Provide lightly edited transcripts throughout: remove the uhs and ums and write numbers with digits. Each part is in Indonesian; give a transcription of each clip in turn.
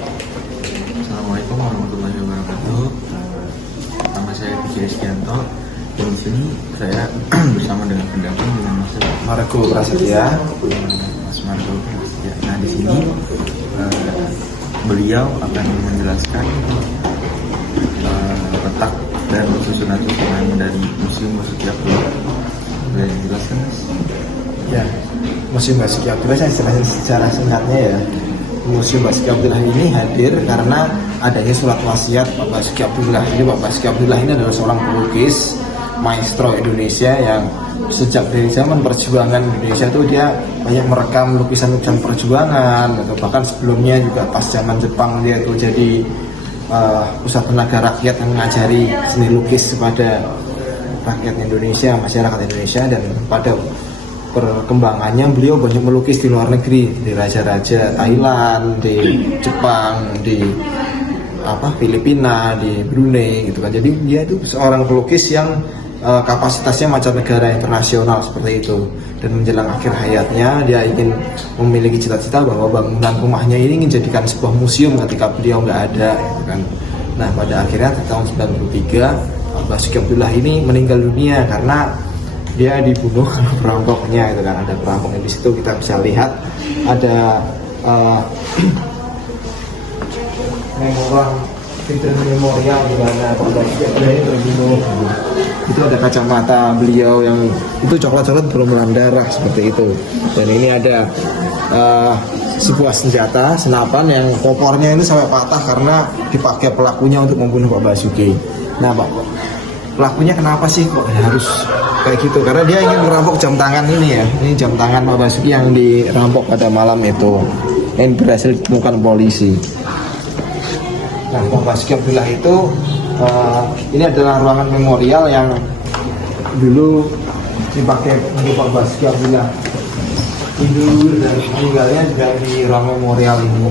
Assalamualaikum warahmatullahi wabarakatuh. Nama saya Puji Rizkianto. Dan di sini saya bersama dengan pendamping dengan Mas Margo Prasetya. Mas Margo Prasetya. Nah di sini beliau akan menjelaskan letak dan susunan dari Museum Basuki Abdullah. Boleh dijelaskan, Mas? Ya, Museum Basuki Abdullah saya jelasin secara singkatnya ya. Museum Basuki Abdullah ini hadir karena adanya surat wasiat Pak Basuki Abdullah. Ini Pak Basuki Abdullah ini adalah seorang pelukis maestro Indonesia yang sejak dari zaman perjuangan Indonesia itu dia banyak merekam lukisan-lukisan perjuangan atau bahkan sebelumnya juga pas zaman Jepang dia itu jadi pusat tenaga rakyat yang mengajari seni lukis kepada rakyat Indonesia, masyarakat Indonesia. Dan pada perkembangannya beliau banyak melukis di luar negeri, di raja-raja Thailand, di Jepang, di Filipina, di Brunei gitu kan. Jadi dia itu seorang pelukis yang kapasitasnya mancanegara internasional seperti itu. Dan menjelang akhir hayatnya dia ingin memiliki cita-cita bahwa bangunan rumahnya ini ingin jadikan sebuah museum ketika beliau nggak ada gitu kan. Nah pada akhirnya tahun 93 Pak Basuki Abdullah ini meninggal dunia karena dia dibunuh perampoknya gitu kan. Ada perampoknya di situ, kita bisa lihat ada memorial di mana Pak Basuki Abdullah ini terbunuh. Itu ada kacamata beliau yang itu coklat-coklat berlumuran darah seperti itu. Dan ini ada sebuah senjata senapan yang kopornya ini sampai patah karena dipakai pelakunya untuk membunuh Pak Basuki. Nah Pak, pelakunya kenapa sih kok harus kayak gitu? Karena dia ingin merampok jam tangan ini ya. Ini jam tangan Pak Basuki yang dirampok pada malam itu. Yang berhasil ditemukan polisi. Nah Pak Basuki Abdullah itu ini adalah ruangan memorial yang dulu dipakai untuk Pak Basuki Abdullah tidur dan meninggalnya juga di ruang memorial ini.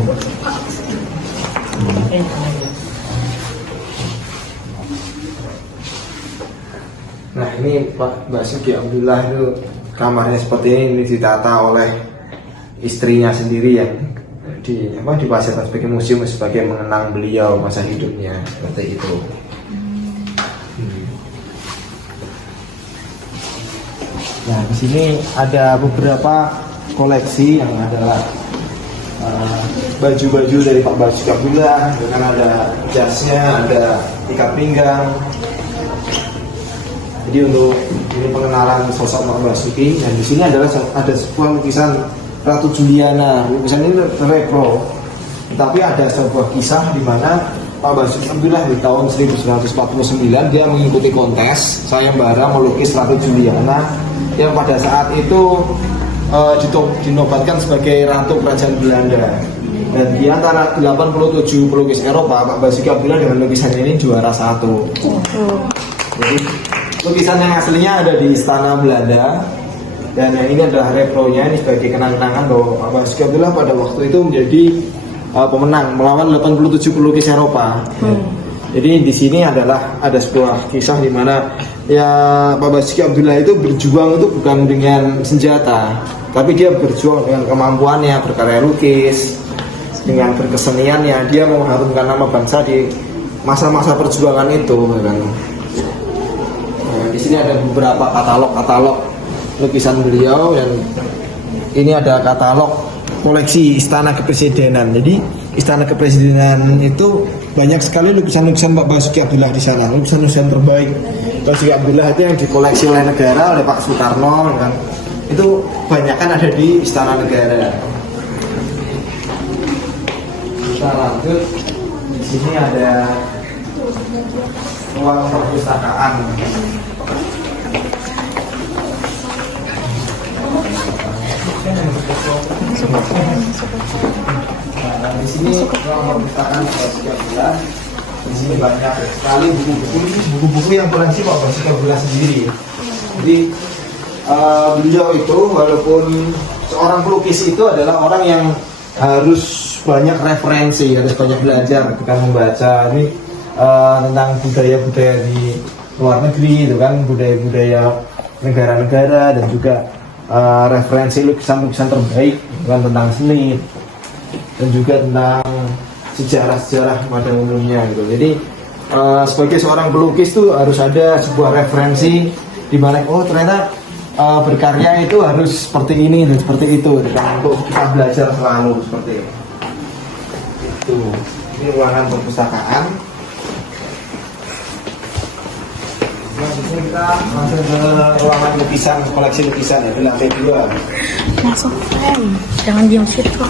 Nah ini Pak Basuki Abdullah itu kamarnya seperti ini ditata oleh istrinya sendiri yang dipasarkan sebagai museum sebagai mengenang beliau masa hidupnya seperti itu. Nah di sini ada beberapa koleksi yang adalah baju-baju dari Pak Basuki Abdullah, dengan ada jasnya, ada ikat pinggang. Jadi untuk ini pengenalan sosok Pak Basuki. Dan di sini adalah ada sebuah lukisan Ratu Juliana. Lukisan ini repro, tapi ada sebuah kisah di mana Pak Basuki Abdullah di tahun 1949 dia mengikuti kontes sayembara melukis Ratu Juliana yang pada saat itu dinobatkan sebagai Ratu Kerajaan Belanda. Dan di antara 87 pelukis Eropa, Pak Basuki Abdullah dengan lukisan ini juara satu. Jadi lukisan yang aslinya ada di Istana Belanda. Dan yang ini adalah repronya, ini sebagai kenang-kenangan bahwa Pak Basuki Abdullah pada waktu itu menjadi pemenang melawan 87 pelukis Eropa. Jadi di sini ada sebuah kisah di mana ya Pak Basuki Abdullah itu berjuang itu bukan dengan senjata, tapi dia berjuang dengan kemampuannya berkarya lukis, dengan berkeseniannya. Dia mengharumkan nama bangsa di masa-masa perjuangan itu, kan. Nah, di sini ada beberapa katalog lukisan beliau, dan ini ada katalog koleksi Istana Kepresidenan. Jadi Istana Kepresidenan itu banyak sekali lukisan-lukisan Pak Basuki Abdullah di sana. Lukisan-lukisan terbaik Basuki Abdullah itu yang dikoleksi oleh negara, oleh Pak Soekarno kan. Itu banyak kan ada di Istana Negara. Kita lanjut. Di sini ada ruang perpustakaan. Nah, di sini ruang perpustakaan Basuki Abdullah. Di sini banyak sekali buku-buku yang koleksi Pak Basuki Abdullah sendiri. Jadi beliau itu walaupun seorang pelukis itu adalah orang yang harus banyak referensi, harus banyak belajar ketika membaca ini tentang budaya-budaya di luar negeri, itu kan budaya-budaya negara-negara, dan juga referensi lukisan-lukisan terbaik kan, tentang seni dan juga tentang sejarah-sejarah pada umumnya gitu. Jadi sebagai seorang pelukis tuh harus ada sebuah referensi di mana oh ternyata berkarya itu harus seperti ini dan seperti itu, dan untuk kita belajar selalu seperti itu. Ini ruangan perpustakaan. Selanjutnya kita masuk ke ruangan lukisan, koleksi lukisan ya, di lantai 2. Masuk, jangan diam situ.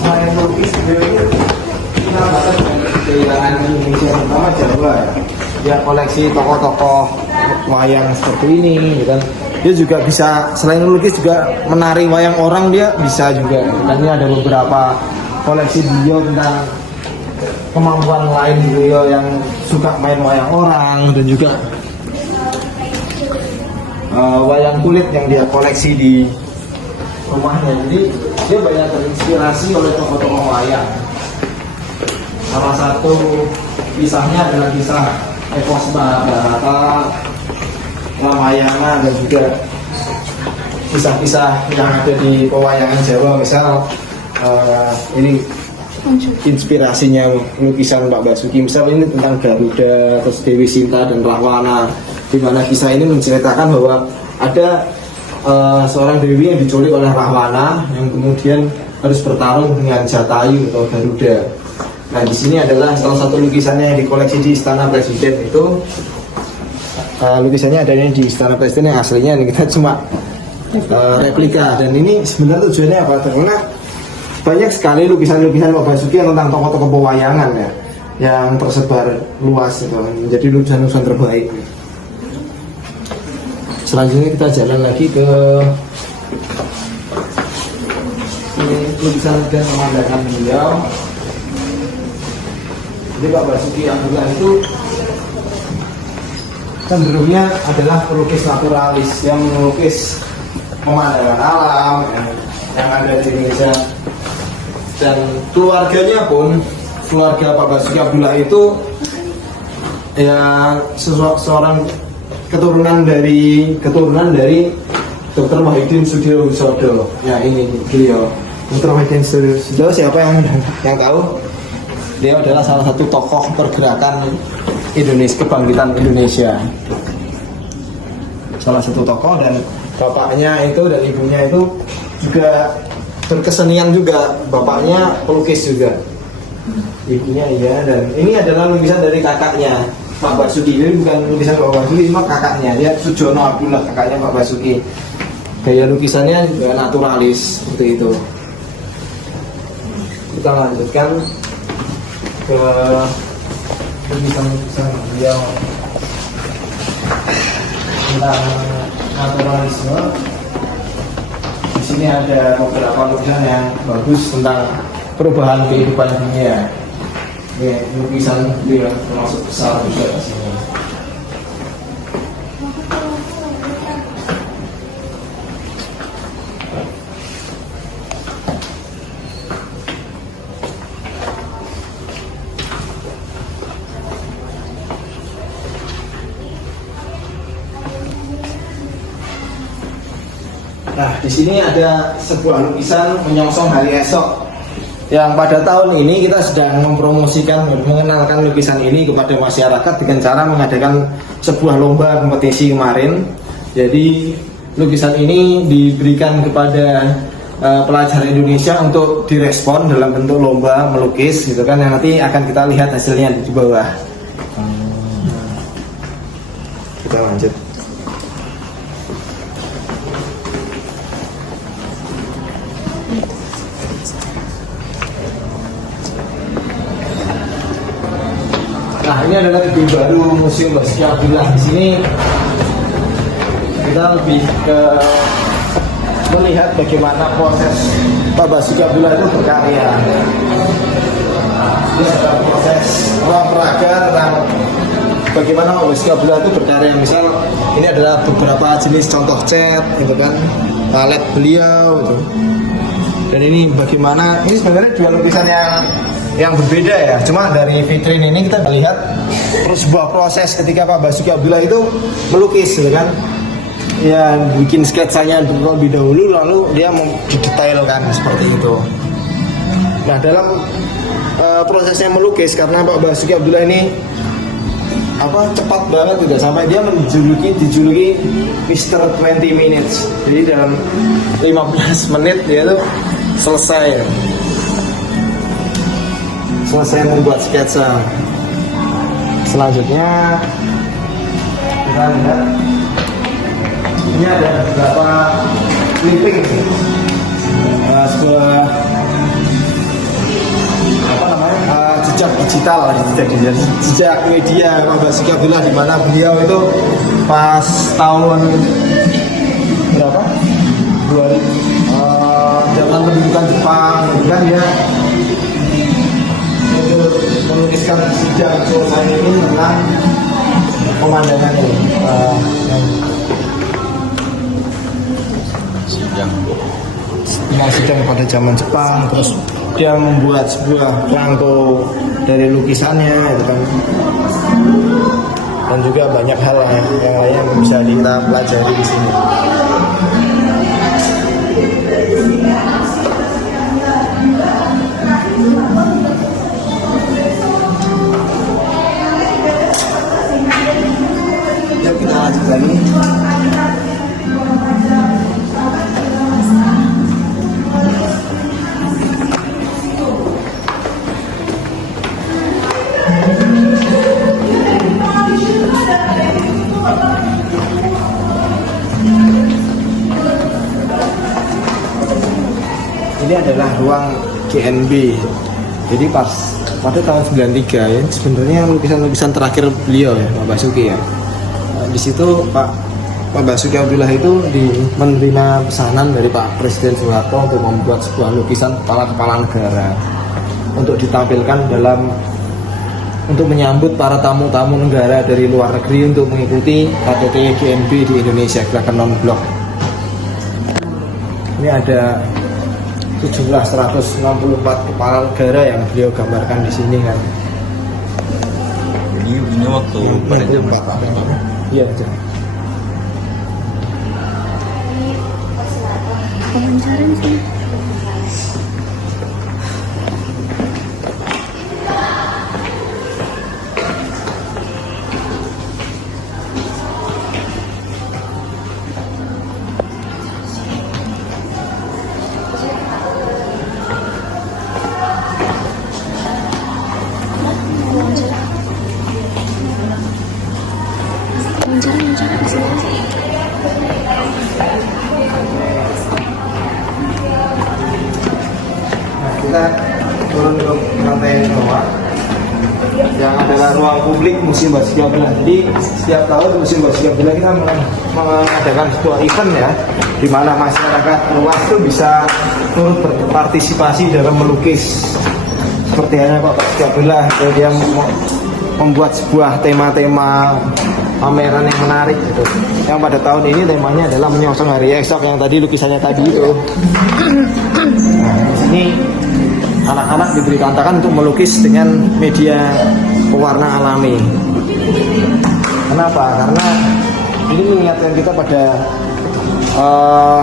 Selain lukis, sebenarnya kita batas dengan keilangan Indonesia terutama Jawa ya, koleksi tokoh-tokoh wayang seperti ini gitu kan. Dia juga bisa selain lukis juga menari wayang orang, dia bisa juga. Dan ini ada beberapa koleksi beliau tentang kemampuan lain beliau yang suka main wayang orang, dan juga wayang kulit yang dia koleksi di rumahnya. Jadi dia banyak terinspirasi oleh tokoh-tokoh wayang. Salah satu kisahnya adalah kisah epos Mahabharata, Ramayana, dan juga kisah-kisah yang ada di pewayangan Jawa. Misal ini inspirasinya lukisan Pak Basuki, misal ini tentang Garuda, terus Dewi Sinta dan Rahwana, di mana kisah ini menceritakan bahwa ada seorang dewi yang diculik oleh Rahwana yang kemudian harus bertarung dengan Jatayu atau Garuda. Nah, di sini adalah salah satu lukisannya yang dikoleksi di Istana Presiden itu. Lukisannya adanya di Istana Presiden, yang aslinya ini kita cuma replika. Dan ini sebenarnya tujuannya apa? Karena banyak sekali lukisan-lukisan Pak Basuki yang tentang tokoh-tokoh pewayangan ya, yang tersebar luas itu, menjadi lukisan-lukisan terbaik. Selanjutnya kita jalan lagi ke ini, lukisan dan pemandangan beliau. Jadi Pak Basuki Abdullah itu cenderungnya adalah pelukis naturalis yang melukis pemandangan alam yang ada di Indonesia. Dan keluarganya pun, keluarga Pak Basuki Abdullah itu ya seorang keturunan dari Dr. Wahidin Sudirohusodo. Ya ini beliau, Dr. Wahidin Sudirohusodo. Siapa yang tahu? Dia adalah salah satu tokoh pergerakan Indonesia, kebangkitan Indonesia. Salah satu tokoh, dan bapaknya itu dan ibunya itu juga berkesenian juga. Bapaknya pelukis juga, ibunya iya. Dan ini adalah lukisan dari kakaknya Pak Basuki. Ini bukan lukisan Pak Basuki, cuma kakaknya. Dia Sujono Abdullah, kakaknya Pak Basuki. Gaya lukisannya juga naturalis seperti itu. Kita lanjutkan ke lukisan beliau tentang naturalisme. Di sini ada beberapa lukisan yang bagus tentang perubahan kehidupan dunia. Ya, lukisan beliau termasuk besar juga di sini. Nah, di sini ada sebuah lukisan menyongsong hari esok, yang pada tahun ini kita sedang mempromosikan, mengenalkan lukisan ini kepada masyarakat dengan cara mengadakan sebuah lomba kompetisi kemarin. Jadi lukisan ini diberikan kepada pelajar Indonesia untuk direspon dalam bentuk lomba melukis gitu kan, yang nanti akan kita lihat hasilnya di bawah. Kita lanjut. Nah, ini adalah gedung baru Museum Basuki Abdullah. Di sini kita lebih ke melihat bagaimana proses Pak Basuki Abdullah itu berkarya. Ini adalah proses ruang peraga tentang bagaimana Pak Basuki Abdullah itu berkarya. Misal ini adalah beberapa jenis contoh cat, gitu kan, palet beliau itu. Dan ini bagaimana, ini sebenarnya dua lukisan yang berbeda ya. Cuma dari vitrin ini kita lihat terus sebuah proses ketika Pak Basuki Abdullah itu melukis, ya kan? Ya bikin sketsanya terlebih dahulu, lalu dia didetailkan seperti itu. Nah dalam prosesnya melukis, karena Pak Basuki Abdullah ini cepat banget gitu, sampai dia dijuluki Mr. 20 minutes. Jadi dalam 15 menit dia tuh selesai membuat sketsa. Selanjutnya kita lihat ini ada beberapa clipping, sebuah jejak digital, jejak media Pak Basuki Abdullah, di mana beliau itu pas tahun berapa? 2000 zaman pendudukan Jepang, kan dia menuliskan sejak selesai ini tentang pemandangan ini. Sidang pada zaman Jepang, terus dia membuat sebuah perangko dari lukisannya, gitu kan. Dan juga banyak hal yang lain yang bisa kita pelajari di sini. Yuk kita lanjut lagi. Ini adalah ruang GNB. Jadi pada tahun 93 ya, sebenarnya lukisan terakhir beliau ya, Pak Basuki ya. Di situ Pak Basuki Abdullah itu menerima pesanan dari Pak Presiden Soeharto untuk membuat sebuah lukisan kepala negara untuk ditampilkan untuk menyambut para tamu-tamu negara dari luar negeri untuk mengikuti KTT GNB di Indonesia, Gerakan Non-Blok. Ini ada 164 kepala negara yang beliau gambarkan di sini kan. Ini waktu pada zaman Soeharto. Iya betul. Wawancara sih. Wawancara di sini. Kita turun ke lantai bawah yang adalah ruang publik Museum Basuki Abdullah. Jadi setiap tahun Museum Basuki Abdullah kita mengadakan sebuah event ya, di mana masyarakat luas itu bisa turut berpartisipasi dalam melukis seperti halnya Pak Basuki Abdullah. Dia membuat sebuah tema-tema pameran yang menarik gitu. Yang pada tahun ini temanya adalah menyongsong hari esok, yang tadi lukisannya tadi itu. Nah, di sini anak-anak diberi tantangan untuk melukis dengan media pewarna alami. Kenapa? Karena ini mengingatkan kita pada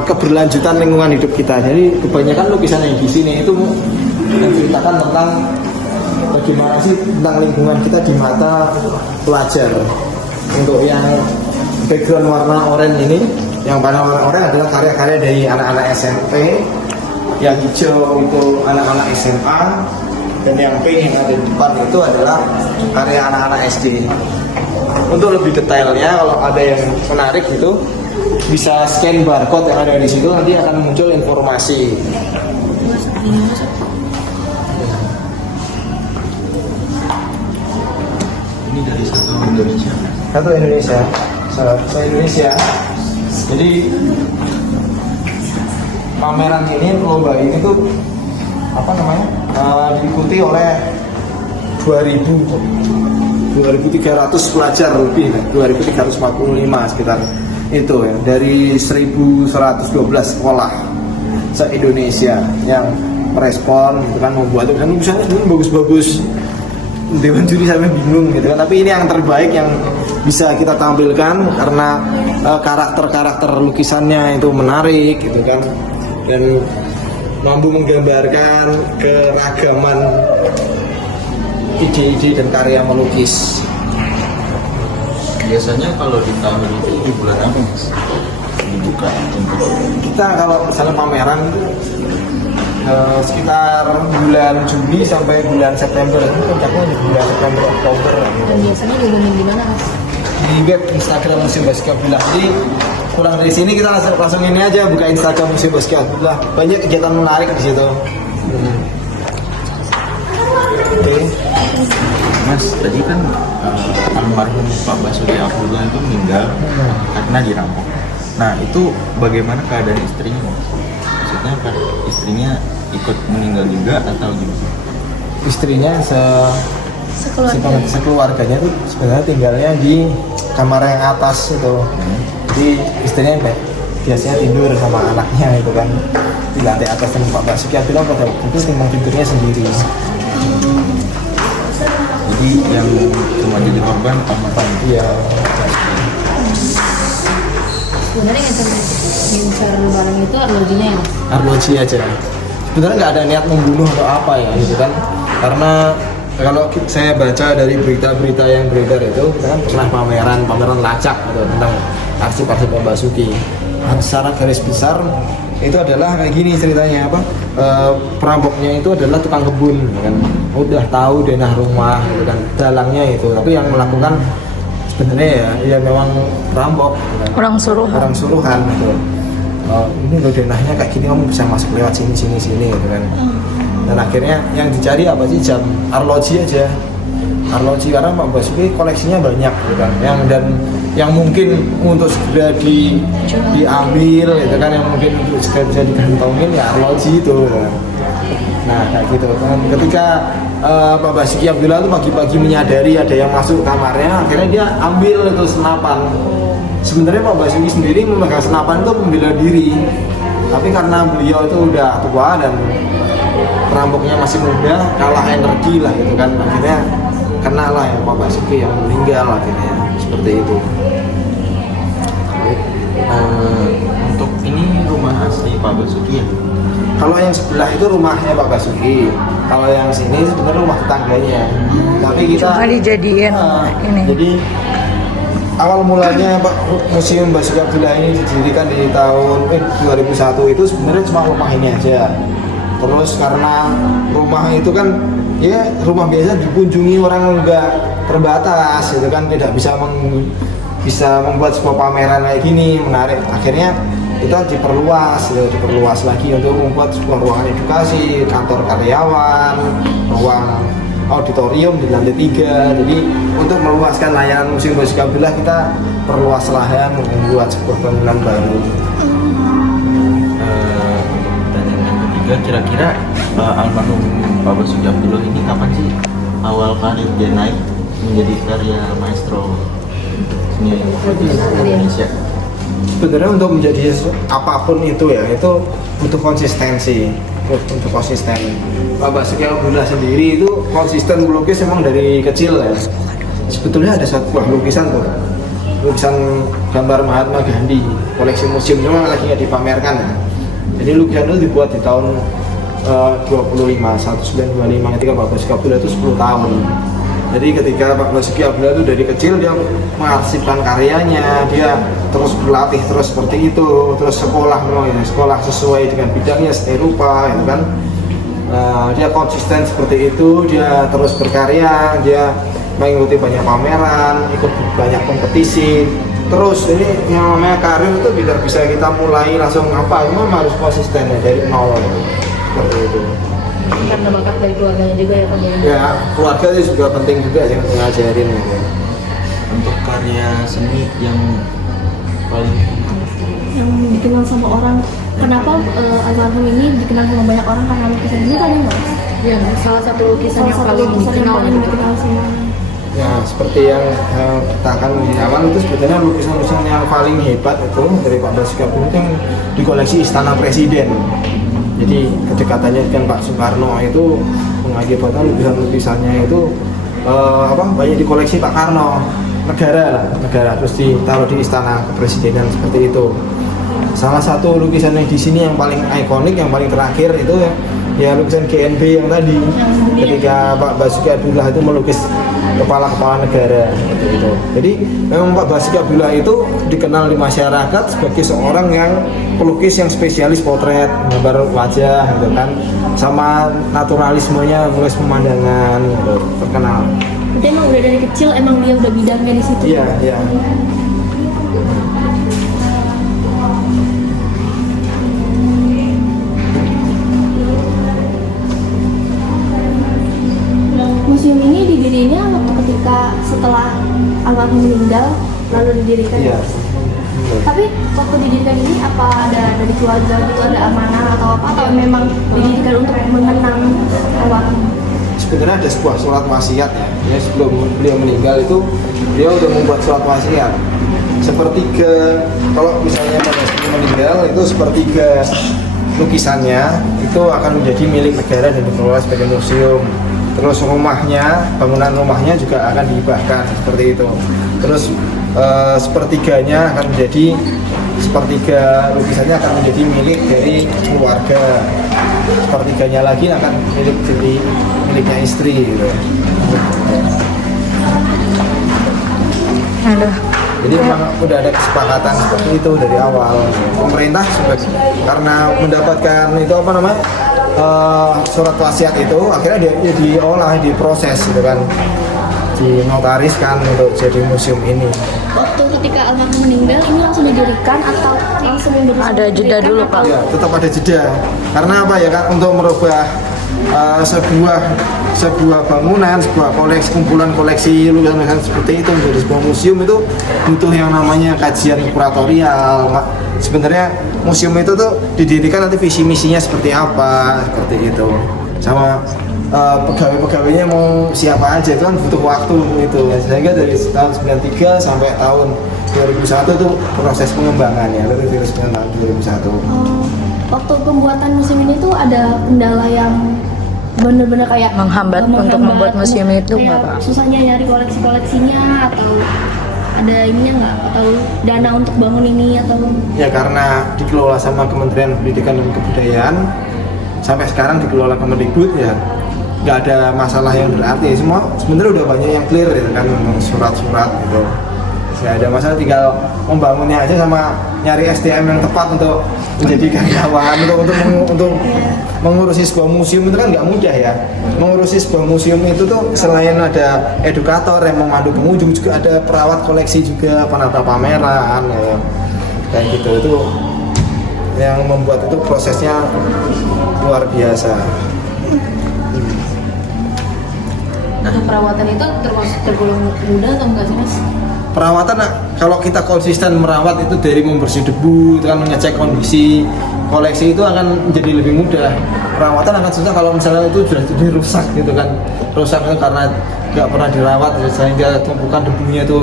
keberlanjutan lingkungan hidup kita. Jadi kebanyakan lukisan yang di sini itu menceritakan tentang bagaimana sih tentang lingkungan kita di mata pelajar. Untuk yang background warna oranye ini, yang pada warna oranye adalah karya-karya dari anak-anak SMP, yang hijau itu anak-anak SMA, dan yang pink yang ada di depan itu adalah karya anak-anak SD. Untuk lebih detailnya, kalau ada yang menarik itu bisa scan barcode yang ada di situ, nanti akan muncul informasi. Ini dari satu Indonesia. Satu Indonesia. Jadi pameran ini, lomba ini tuh diikuti oleh 2.300 pelajar lebih, 2.345 sekitar itu ya, dari 1.112 sekolah se-Indonesia yang merespon gitu kan, membuat itu kan lukisannya sebenarnya bagus-bagus, Dewan Juri sampai bingung gitu kan, tapi ini yang terbaik yang bisa kita tampilkan karena karakter-karakter lukisannya itu menarik gitu kan, dan mampu menggambarkan keragaman ide-ide dan karya melukis. Biasanya kalau di tahun itu di bulan apa mas dibuka untuk Kita kalau misalnya pameran itu sekitar bulan Juli sampai bulan September, itu puncaknya di bulan September Oktober gitu. Dan biasanya diumumin di mana mas? Di web Instagram Museum Baskit Abdullah. Jadi pulang dari sini kita langsung ini aja buka Instagram Museum Baskit Abdullah. Banyak kegiatan menarik di situ. Oke. mas tadi kan almarhum Pak Basuki Abdullah itu meninggal karena dirampok. Nah itu bagaimana keadaan istrinya mas? Maksudnya kan istrinya ikut meninggal juga atau gimana? Istrinya Sekeluarga. sekeluarganya tuh sebenarnya tinggalnya di kamar yang atas itu. Jadi istrinya biasanya tidur sama anaknya itu kan di lantai atas, dan Pak Basuki Abdullah pada waktu itu timbang tidurnya sendiri. Jadi yang cuma jadi korban almarhum. Iya. Sebenarnya ngincar barang itu arlojinya ya mas? Arloji aja. Sebenarnya nggak ada niat membunuh atau apa ya gitu kan. Karena kalau saya baca dari berita-berita yang beredar itu, kita kan pernah pameran lacak gitu, tentang arsip-arsip Pak Basuki. Secara garis besar itu adalah kayak gini ceritanya apa? Perampoknya itu adalah tukang kebun, gitu kan. Udah tahu denah rumah, gitu kan. Dalangnya itu, tapi yang melakukan sebenarnya ya memang perampok, gitu kan. Orang Suruhan gitu. Ini loh denahnya kayak gini, kamu bisa masuk lewat sini gitu kan. Dan akhirnya yang dicari apa sih? Jam arloji aja. Arloji karena Pak Basuki koleksinya banyak gitu kan. Yang mungkin untuk segera diambil gitu kan, yang mungkin untuk segera bisa digantongin ya arloji itu gitu kan. Nah kayak gitu kan. Ketika Pak Basuki Abdullah itu pagi-pagi menyadari ada yang masuk kamarnya, akhirnya dia ambil itu senapan. Sebenarnya Pak Basuki sendiri memegang senapan itu membela diri, tapi karena beliau itu udah tua dan perampoknya masih muda, kalah energi lah gitu kan, akhirnya kenalah ya Pak Basuki yang meninggal akhirnya, seperti itu. Untuk ini rumah asli Pak Basuki ya? Kalau yang sebelah itu rumahnya Pak Basuki, kalau yang sini sebenarnya rumah tetangganya. Tapi kita Cuma dijadiin ini. Jadi awal mulanya Pak Museum Basuki Abdullah ini didirikan di tahun 2001 itu sebenarnya cuma rumah ini aja. Terus karena rumah itu kan ya rumah biasa dikunjungi orang nggak terbatas, itu kan tidak bisa membuat sebuah pameran kayak gini menarik. Akhirnya kita diperluas lagi untuk membuat sebuah ruangan edukasi, kantor karyawan, ruang auditorium di lantai 3. Jadi untuk meluaskan layanan Museum Basuki Abdullah, kita perluas lahan, membuat sebuah bangunan baru. Kira-kira almarhum Pak Basuki Abdullah ini kapan sih awal karir dia naik menjadi karya maestro seni lukis Indonesia? Sebenarnya untuk menjadi apapun itu ya, itu butuh konsistensi, untuk konsisten. Pak Basuki Abdullah sendiri itu konsisten melukis emang dari kecil ya. Sebetulnya ada sebuah lukisan gambar Mahatma Gandhi, koleksi museum, cuma lagi nggak dipamerkan ya. Jadi lukisan itu dibuat di tahun 1925 ketika Pak Basuki Abdullah itu 10 tahun. Jadi ketika Pak Basuki Abdullah itu dari kecil dia mengarsipkan karyanya, dia terus berlatih terus seperti itu, terus sekolah memang ya, sekolah sesuai dengan bidangnya seni rupa, gitu kan. Dia konsisten seperti itu, dia terus berkarya, dia mengikuti banyak pameran, ikut banyak kompetisi. Terus ini yang namanya karir itu tidak bisa kita mulai langsung apa, cuma harus konsisten ya, dari nol seperti itu. Karena bakat dari keluarganya juga ya Pak. Ya keluarga itu juga penting juga yang ngajarin gitu. Untuk karya seni yang paling Yang dikenal sama orang, kenapa almarhum ini dikenal sama banyak orang karena lukisan ini tadi nggak? Iya, salah satu lukisan yang paling dikenal sama. Ya seperti yang kita akan di awal itu sebetulnya lukisan-lukisan yang paling hebat itu dari Pak Basuki Abdullah yang di koleksi Istana Presiden. Jadi kedekatannya dengan Pak Soekarno itu mengakibatkan lukisan-lukisannya itu banyak dikoleksi Pak Karno, negara terus ditaruh di istana kepresidenan seperti itu. Salah satu lukisan yang di sini yang paling ikonik, yang paling terakhir itu ya lukisan GNB yang tadi, ketika Pak Basuki Abdullah itu melukis kepala-kepala negara gitu. Jadi memang Pak Basuki Abdullah itu dikenal di masyarakat sebagai seorang yang pelukis yang spesialis potret, gambar wajah gitu kan, sama naturalismenya, menulis pemandangan gitu, terkenal. Jadi emang udah dari kecil emang dia udah bidangnya di situ. Iya. Museum ini didirinya waktu ketika setelah almarhum meninggal lalu didirikan. Iya. Tapi waktu didirikan ini apa ada dari keluarga gitu, ada amanah atau apa, atau memang didirikan untuk mengenang almarhum? Sebenarnya ada sebuah surat wasiat ya sebelum beliau meninggal itu beliau udah membuat surat wasiat. Sepertiga, kalau misalnya pada sebelum meninggal itu sepertiga lukisannya itu akan menjadi milik negara dan dikelola sebagai museum. Terus rumahnya, bangunan rumahnya juga akan dihibahkan seperti itu. Terus sepertiganya akan menjadi, sepertiga lukisannya akan menjadi milik dari keluarga. Sepertiganya lagi akan jadi miliknya istri gitu. Aduh. Jadi memang udah ada kesepakatan seperti itu dari awal. Pemerintah karena mendapatkan itu surat wasiat itu, akhirnya dia diolah, diproses gitu kan, dinotariskan untuk jadi museum ini. Waktu ketika almarhum meninggal ini langsung didirikan atau langsung Ada jeda dulu, Pak. Ya, tetap ada jeda. Karena apa ya kan, untuk merubah sebuah bangunan, sebuah kumpulan koleksi lukisan seperti itu menjadi sebuah museum itu butuh yang namanya kajian kuratorial. Sebenarnya museum itu tuh didirikan nanti visi misinya seperti apa, seperti itu. Sama pegawai-pegawainya mau siapa aja itu kan butuh waktu itu. Sehingga dari tahun 93 sampai tahun 2001 itu proses pengembangannya, lebih dari tahun 2001. Waktu pembuatan museum ini tuh ada kendala yang bener-bener kayak Menghambat untuk membuat museum itu nggak, Pak? Susahnya nyari koleksi-koleksinya atau ada ininya nggak, atau dana untuk bangun ini atau? Ya karena dikelola sama Kementerian Pendidikan dan Kebudayaan, sampai sekarang dikelola Kemendikbud ya nggak ada masalah yang berarti. Semua sebenarnya udah banyak yang clear gitu kan, surat-surat gitu. Nggak ada masalah, tinggal membangunnya aja sama nyari SDM yang tepat untuk menjadi karyawan, untuk mengurusi sebuah museum itu kan nggak mudah ya. Mengurusi sebuah museum itu tuh selain ada edukator yang memandu pengunjung, juga ada perawat koleksi juga, penata pameran ya. Kayak gitu, itu yang membuat itu prosesnya luar biasa. Untuk perawatan itu tergolong mudah atau enggak sih, Mas? Perawatan kalau kita konsisten merawat itu dari membersih debu, itu kan mengecek kondisi koleksi itu akan menjadi lebih mudah. Perawatan akan susah kalau misalnya itu sudah jadi rusak gitu kan. Rusak itu karena nggak pernah dirawat sehingga tumpukan debunya itu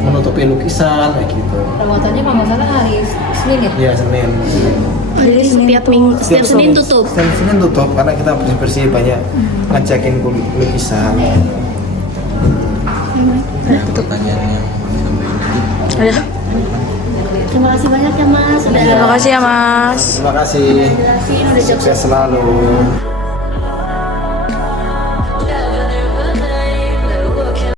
menutupi lukisan kayak gitu. Perawatannya kalau nggak salah hari Senin ya? Iya, Senin. Jadi setiap Senin tutup. Setiap Senin tutup karena kita bersih-bersih banyak ngecekin lukisan. Nah, pertanyaannya sampai ini. Aduh. Terima kasih banyak ya Mas. Terima kasih ya, Mas. Terima kasih. Udah jawab. Sukses selalu.